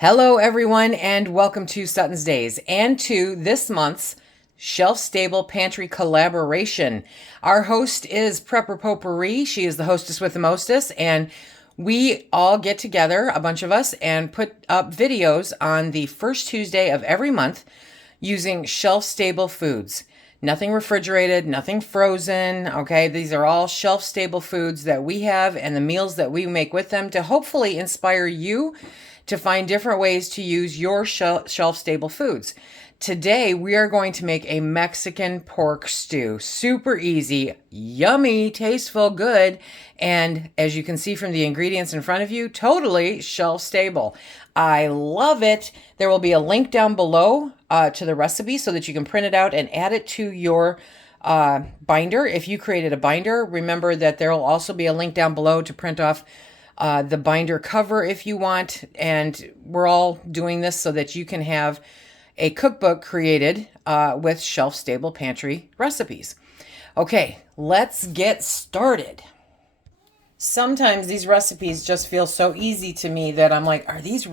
Hello, everyone, and welcome to SuttonsDaze and to this month's shelf-stable pantry collaboration. Our host is Prepper Potpourri. She is the hostess with the mostest, and we all get together, a bunch of us, and put up videos on the first Tuesday of every month using shelf-stable foods. Nothing refrigerated, nothing frozen, okay? These are all shelf-stable foods that we have and the meals that we make with them to hopefully inspire you to find different ways to use your shelf-stable foods. Today, we are going to make a Mexican pork stew. Super easy, yummy, tasteful, good, and as you can see from the ingredients in front of you, totally shelf-stable. I love it. There will be a link down below to the recipe so that you can print it out and add it to your binder. If you created a binder, remember that there will also be a link down below to print off the binder cover if you want. And we're all doing this so that you can have a cookbook created with shelf-stable pantry recipes. Okay, let's get started. Sometimes these recipes just feel so easy to me that I'm like, are these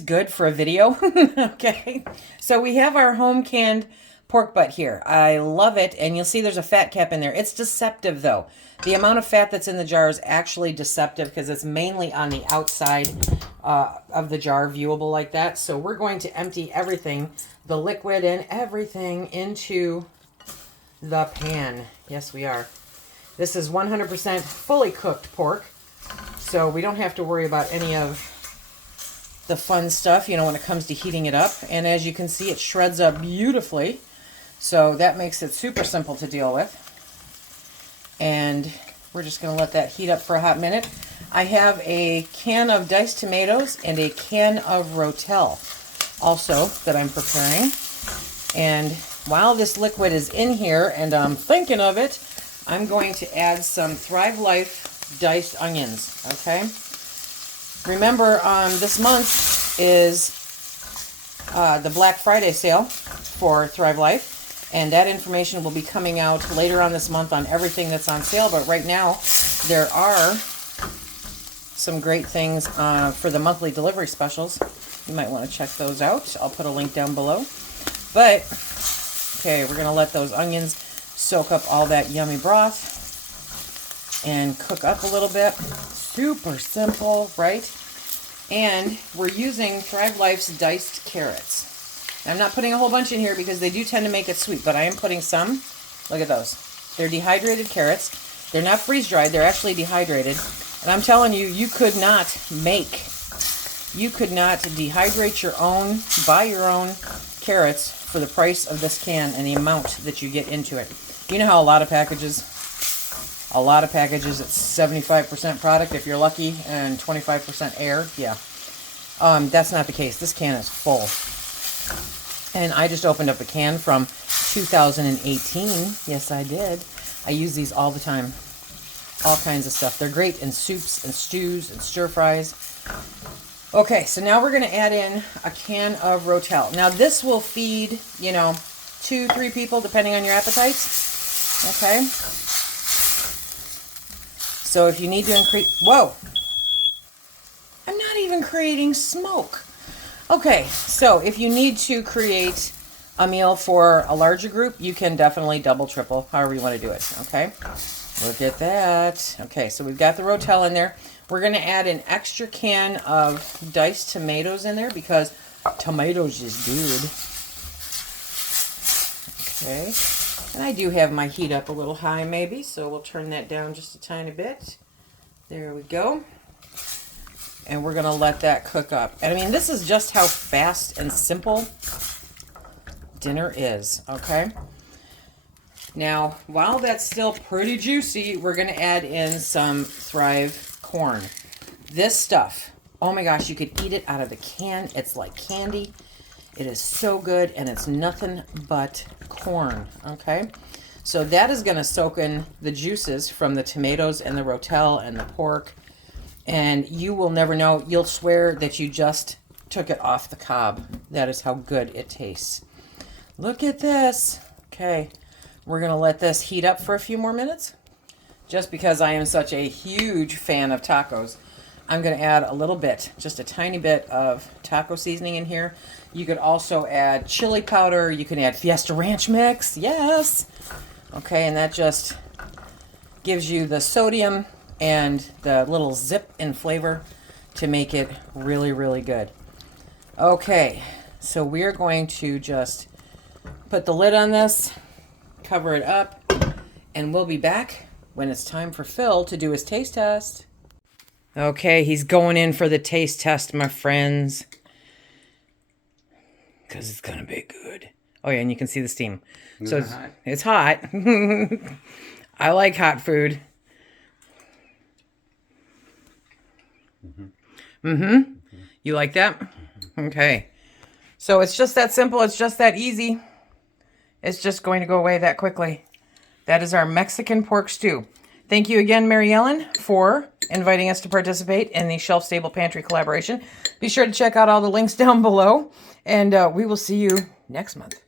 good for a video? Okay, so we have our home canned pork butt here. I love it, and you'll see there's a fat cap in there. It's deceptive though. The amount of fat that's in the jar is actually deceptive because it's mainly on the outside of the jar, viewable like that. So we're going to empty everything, the liquid and everything, into the pan. Yes, we are. This is 100% fully cooked pork, so we don't have to worry about any of the fun stuff, you know, when it comes to heating it up. And as you can see, it shreds up beautifully, so that makes it super simple to deal with. And we're just going to let that heat up for a hot minute. I have a can of diced tomatoes and a can of Rotel also that I'm preparing. And while this liquid is in here and I'm thinking of it, I'm going to add some Thrive Life diced onions, okay? Remember, this month is the Black Friday sale for Thrive Life. And that information will be coming out later on this month on everything that's on sale. But right now, there are some great things for the monthly delivery specials. You might want to check those out. I'll put a link down below. But, okay, we're going to let those onions soak up all that yummy broth and cook up a little bit. Super simple, right? And we're using Thrive Life's diced carrots. I'm not putting a whole bunch in here because they do tend to make it sweet, but I am putting some. Look at those. They're dehydrated carrots. They're not freeze-dried. They're actually dehydrated. And I'm telling you, you could not dehydrate your own, buy your own carrots for the price of this can and the amount that you get into it. You know how a lot of packages, it's 75% product if you're lucky and 25% air? Yeah. That's not the case. This can is full. And I just opened up a can from 2018. Yes, I did. I use these all the time. All kinds of stuff. They're great in soups and stews and stir fries. Okay, so now we're going to add in a can of Rotel. Now this will feed, 2-3 people depending on your appetites. Okay. So if you need to increase... Whoa! I'm not even creating smoke. Okay, so if you need to create a meal for a larger group, you can definitely double, triple, however you want to do it, okay? Look at that. Okay, so we've got the Rotel in there. We're going to add an extra can of diced tomatoes in there because tomatoes is good. Okay, and I do have my heat up a little high maybe, so we'll turn that down just a tiny bit. There we go. And we're going to let that cook up. And I mean, this is just how fast and simple dinner is, okay? Now, while that's still pretty juicy, we're going to add in some Thrive corn. This stuff, oh my gosh, you could eat it out of the can. It's like candy. It is so good, and it's nothing but corn, okay? So that is going to soak in the juices from the tomatoes and the Rotel and the pork. And you will never know. You'll swear that you just took it off the cob. That is how good it tastes. Look at this. Okay, we're going to let this heat up for a few more minutes. Just because I am such a huge fan of tacos, I'm going to add a little bit, just a tiny bit of taco seasoning in here. You could also add chili powder. You can add Fiesta Ranch mix. Yes. Okay, and that just gives you the sodium and the little zip in flavor to make it really, really good. Okay, so we're going to just put the lid on this, cover it up, and we'll be back when it's time for Phil to do his taste test. Okay, he's going in for the taste test, my friends. Because it's going to be good. Oh, yeah, and you can see the steam. So it's hot. I like hot food. You like that? Okay. So it's just that simple. It's just that easy. It's just going to go away that quickly. That is our Mexican pork stew. Thank you again, Mary Ellen, for inviting us to participate in the Shelf Stable Pantry collaboration. Be sure to check out all the links down below, and we will see you next month.